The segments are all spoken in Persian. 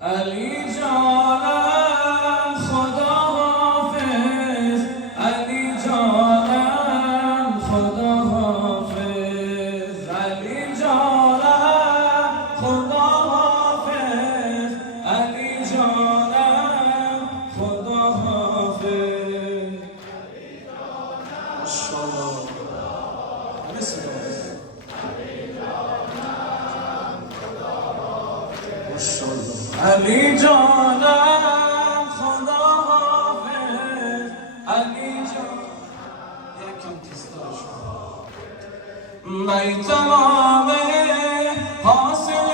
علی جانم خدا حافظ، علی جانم خدا حافظ، علی جانم خدا حافظ، علی جانم خدا حافظ. علی جانم خدا حافظ، علی جان یکم تیزترش می تمام حاصل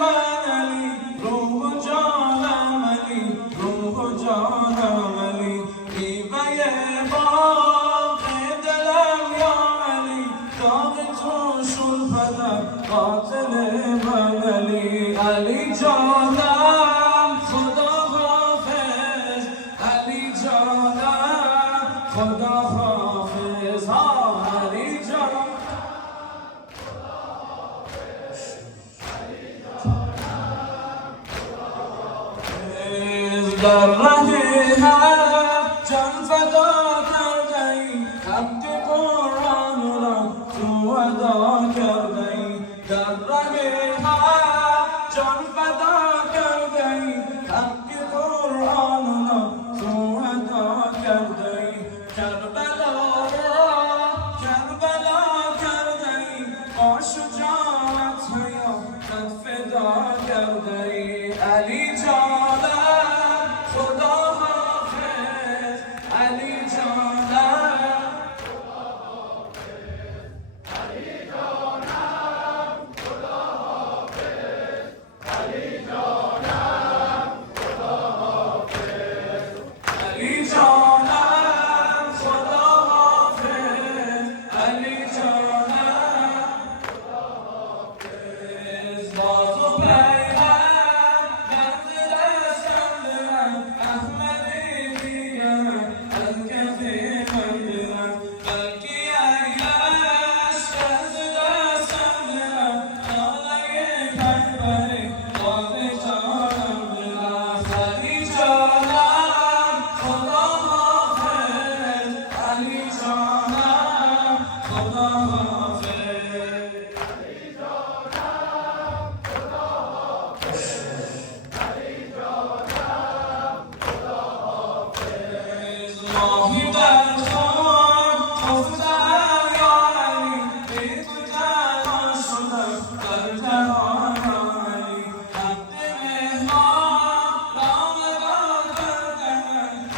من علی، روح و جانم علی، روح و جانم علی، میوه باغ دلم یا علی، داغ توشون فدر قاتل من علی. علی جانم خدا حافظ، علی جانم خدا حافظ، علی جان در ره حق جان فدا کرده ای، حق قرآن را تو ادا کرده ای. در ره حق جان فدا کرده ای، حق قرآن را تو ادا کرده ای. کربلا را کربلا کرده ای، با شجاعت حیاتت فدا کرده ای. علی جانم خدا حافظ، علی جانم علی جانم خدا حافظ، علی جانم خدا حافظ، علی جانم خدا حافظ، علی جانم خدا حافظ. باز و پیوند بند دستم برم، احمدی دیگرم از کسی من برم، بلکی ایلش بند دستم برم، ناله پیبری باز جانم برم. علی جانم خدا حافظ، علی جانم خدا حافظ، علی جانم خدا حافظ، علی جانم خدا حافظ. ماهی در خاک افتادم یا علی، بی تو تنها شدم در جهان علی. حق مهمان را نگاه کردم،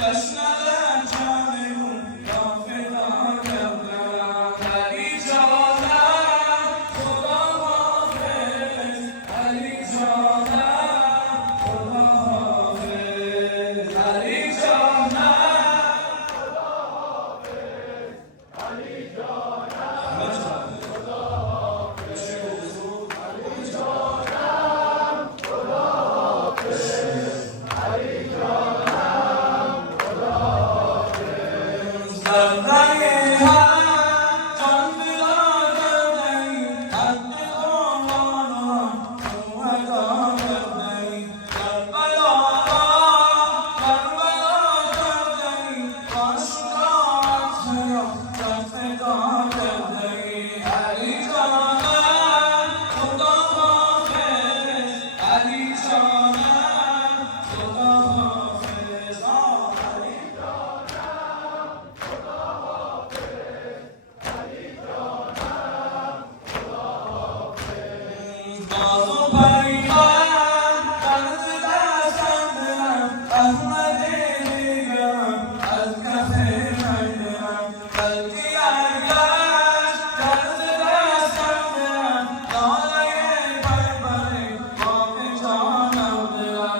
تشنه جانم را فدا کردم. علی جانم خدا حافظ، علی جانم خدا حافظ، علی جانم خدا حافظ، علی جانم خدا حافظ، علی جانم خدا حافظ، علی جانم خدا حافظ. در ره حق جان فدا کرده ای، حق قرآن را تو ادا کرده ای. کربلا را کربلا کرده ای، با شجاعت حیاتت فدا کرده ای. علی جانم خدا حافظ، علی جانم خدا حافظ، علی جانم خدا حافظ، علی جانم خدا حافظ. باز و پیوند بند دستم برم، احمدی دیگرم از کف من برم، بلکی ایلش دست دستم برم، ناله پیبری باغ جانم برم.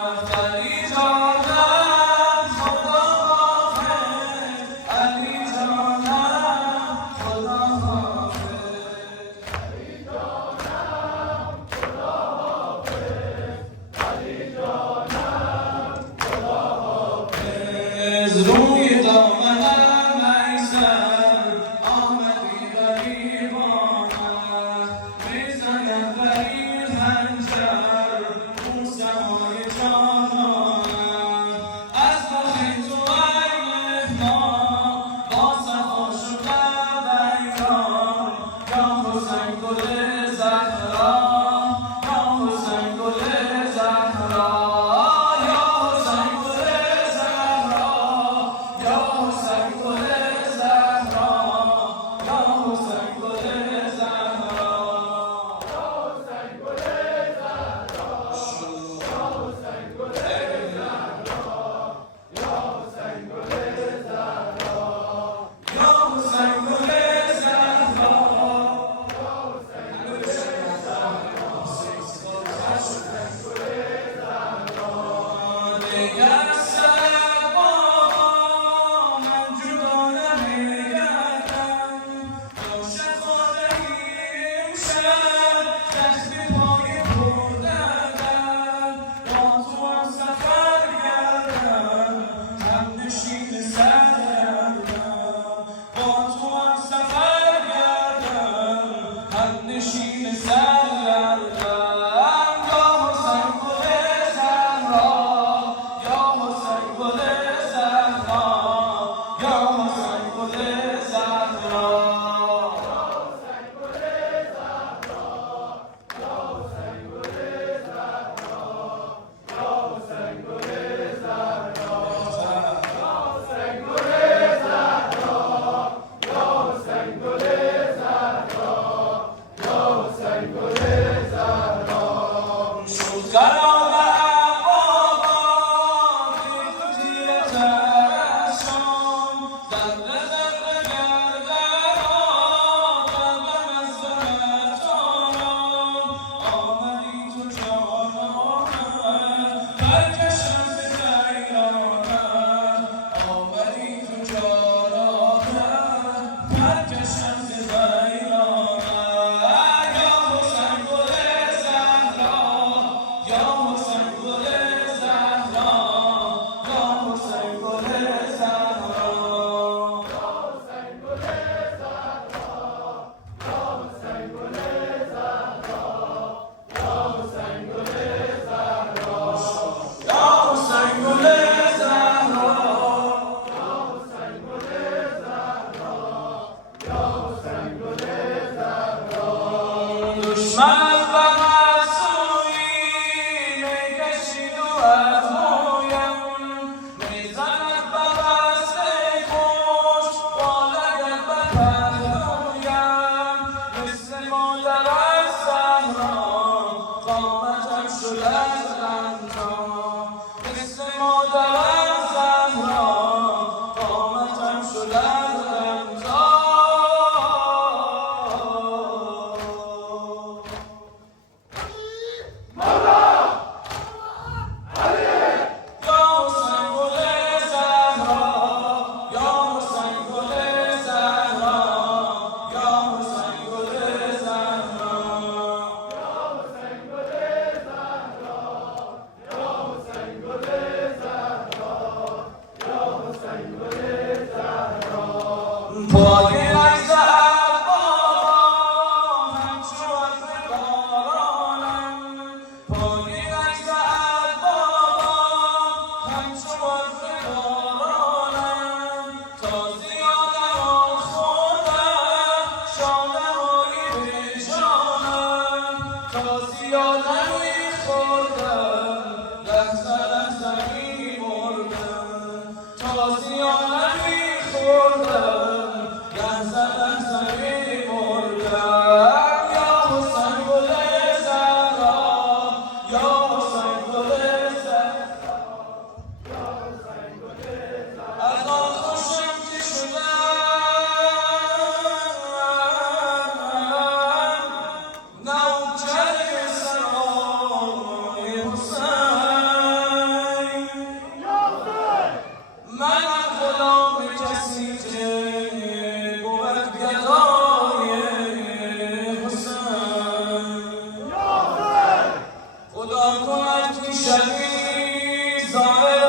خدا کمک شبی ظاهر